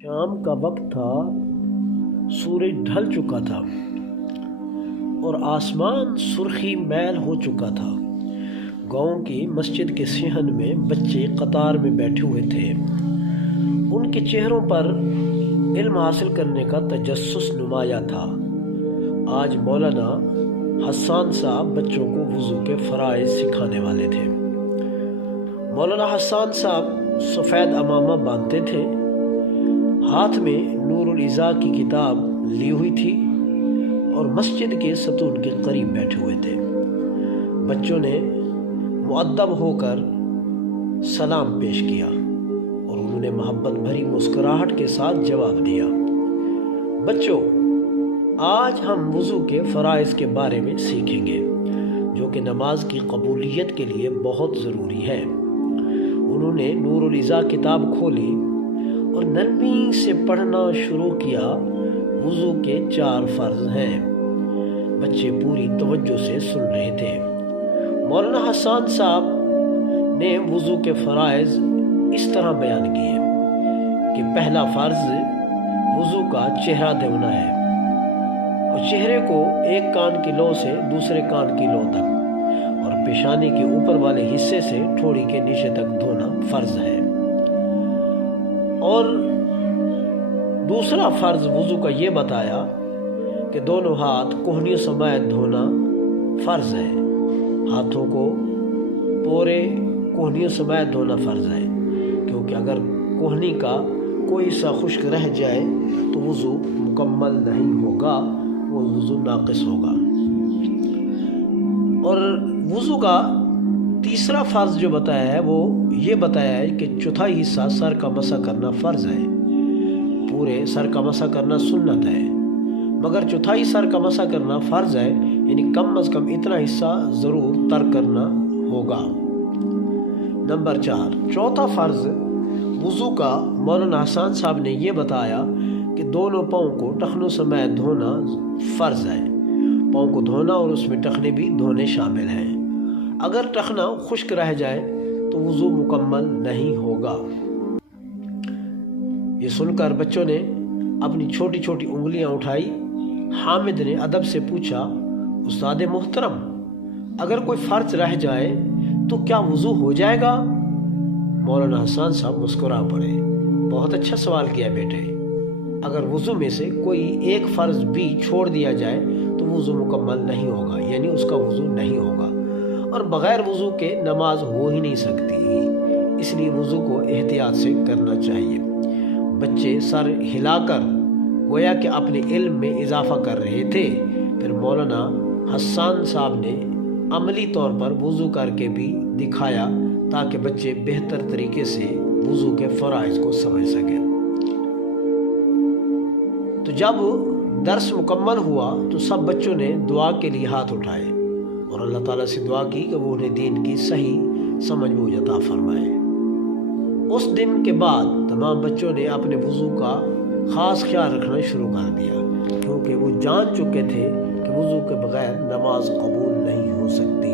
شام کا وقت تھا، سورج ڈھل چکا تھا اور آسمان سرخی میل ہو چکا تھا۔ گاؤں کی مسجد کے صحن میں بچے قطار میں بیٹھے ہوئے تھے۔ ان کے چہروں پر علم حاصل کرنے کا تجسس نمایاں تھا۔ آج مولانا حسان صاحب بچوں کو وضو کے فرائض سکھانے والے تھے۔ مولانا حسان صاحب سفید عمامہ باندھتے تھے، ہاتھ میں نور العزا کی کتاب لی ہوئی تھی اور مسجد کے ستون کے قریب بیٹھے ہوئے تھے۔ بچوں نے مؤدب ہو کر سلام پیش کیا اور انہوں نے محبت بھری مسکراہٹ کے ساتھ جواب دیا۔ بچوں، آج ہم وضو کے فرائض کے بارے میں سیکھیں گے، جو کہ نماز کی قبولیت کے لیے بہت ضروری ہے۔ انہوں نے نور العزا کتاب کھولی اور نرمی سے پڑھنا شروع کیا۔ وضو کے 4 فرض ہیں۔ بچے پوری توجہ سے سن رہے تھے۔ مولانا حسان صاحب نے وضو کے فرائض اس طرح بیان کیے کہ پہلا فرض وضو کا چہرہ دھونا ہے اور چہرے کو ایک کان کی لو سے دوسرے کان کی لو تک اور پیشانی کے اوپر والے حصے سے ٹھوڑی کے نیچے تک دھونا فرض ہے۔ اور دوسرا فرض وضو کا یہ بتایا کہ دونوں ہاتھ کوہنیوں سمیت دھونا فرض ہے۔ ہاتھوں کو پورے کوہنیوں سمیت دھونا فرض ہے، کیونکہ اگر کوہنی کا کوئی حصہ خشک رہ جائے تو وضو مکمل نہیں ہوگا، وہ وضو ناقص ہوگا۔ اور وضو کا تیسرا فرض جو بتایا ہے وہ یہ بتایا ہے کہ چوتھائی حصہ سر کا مسح کرنا فرض ہے۔ پورے سر کا مسح کرنا سنت ہے، مگر چوتھائی سر کا مسح کرنا فرض ہے، یعنی کم از کم اتنا حصہ ضرور ترک کرنا ہوگا۔ نمبر 4، چوتھا فرض وضو کا مولانا حسان صاحب نے یہ بتایا کہ دونوں پاؤں کو ٹخنوں سمیت دھونا فرض ہے۔ پاؤں کو دھونا اور اس میں ٹخنے بھی دھونے شامل ہیں۔ اگر ٹخنا خشک رہ جائے تو وضو مکمل نہیں ہوگا۔ یہ سن کر بچوں نے اپنی چھوٹی چھوٹی انگلیاں اٹھائی۔ حامد نے ادب سے پوچھا، استاد محترم، اگر کوئی فرض رہ جائے تو کیا وضو ہو جائے گا؟ مولانا حسان صاحب مسکرا پڑے۔ بہت اچھا سوال کیا بیٹے۔ اگر وضو میں سے کوئی ایک فرض بھی چھوڑ دیا جائے تو وضو مکمل نہیں ہوگا، یعنی اس کا وضو نہیں ہوگا، اور بغیر وضو کے نماز ہو ہی نہیں سکتی۔ اس لیے وضو کو احتیاط سے کرنا چاہیے۔ بچے سر ہلا کر گویا کہ اپنے علم میں اضافہ کر رہے تھے۔ پھر مولانا حسان صاحب نے عملی طور پر وضو کر کے بھی دکھایا تاکہ بچے بہتر طریقے سے وضو کے فرائض کو سمجھ سکیں۔ تو جب درس مکمل ہوا تو سب بچوں نے دعا کے لیے ہاتھ اٹھائے اور اللہ تعالیٰ سے دعا کی کہ وہ انہیں دین کی صحیح سمجھ بوجھ عطا فرمائے۔ اس دن کے بعد تمام بچوں نے اپنے وضو کا خاص خیال رکھنا شروع کر دیا، کیونکہ وہ جان چکے تھے کہ وضو کے بغیر نماز قبول نہیں ہو سکتی۔